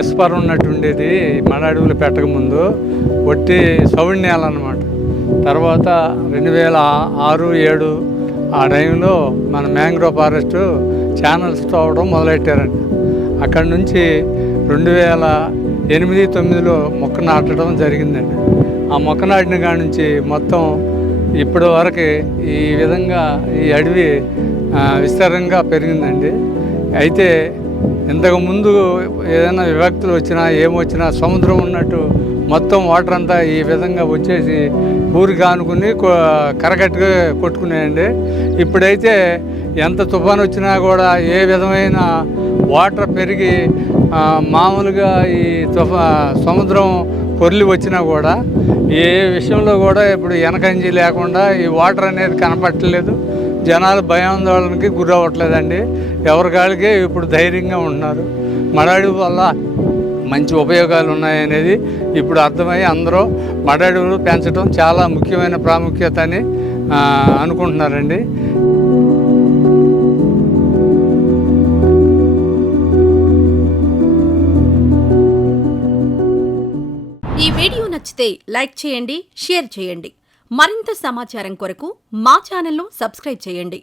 నిస్పరం ఉన్నట్టు ఉండేది. మడ అడవులు పెట్టకముందు ఒట్టి సౌండ్ నేల అనమాట. తర్వాత 2006, 2007 ఆ టైంలో మన మ్యాంగ్రోవ్ ఫారెస్ట్ ఛానల్స్ తవ్వడం మొదలెట్టారండి. అక్కడి నుంచి 2008, 2009లో మొక్క నాటడం జరిగిందండి. ఆ మొక్క నాటిన కాడ నుంచి మొత్తం ఇప్పటి వరకు ఈ విధంగా ఈ అడవి విస్తారంగా పెరిగిందండి. అయితే ఇంతకుముందు ఏదైనా విభక్తులు వచ్చినా ఏమొచ్చినా సముద్రం ఉన్నట్టు మొత్తం వాటర్ అంతా ఈ విధంగా వచ్చేసి ఊరికి ఆనుకుని కరగట్టుగా కొట్టుకున్నాయండి. ఇప్పుడైతే ఎంత తుఫాను వచ్చినా కూడా ఏ విధమైన వాటర్ పెరిగి మామూలుగా ఈ సముద్రం పొర్లి వచ్చినా కూడా ఏ విషయంలో కూడా ఇప్పుడు వెనకంజి లేకుండా ఈ వాటర్ అనేది కనపట్టలేదు. జనాలు భయాందోళనకి గురి అవ్వట్లేదండి. ఎవరికాళ్ళకి ఇప్పుడు ధైర్యంగా ఉంటున్నారు. మడాడి వల్ల మంచి ఉపయోగాలు ఉన్నాయనేది ఇప్పుడు అర్థమై అందరూ మడాడులు పెంచడం చాలా ముఖ్యమైన ప్రాముఖ్యత అని అనుకుంటున్నారండి. ఈ వీడియో నచ్చితే లైక్ చేయండి, షేర్ చేయండి. మరింత సమాచారం కొరకు మా ఛానల్ను సబ్స్క్రైబ్ చేయండి.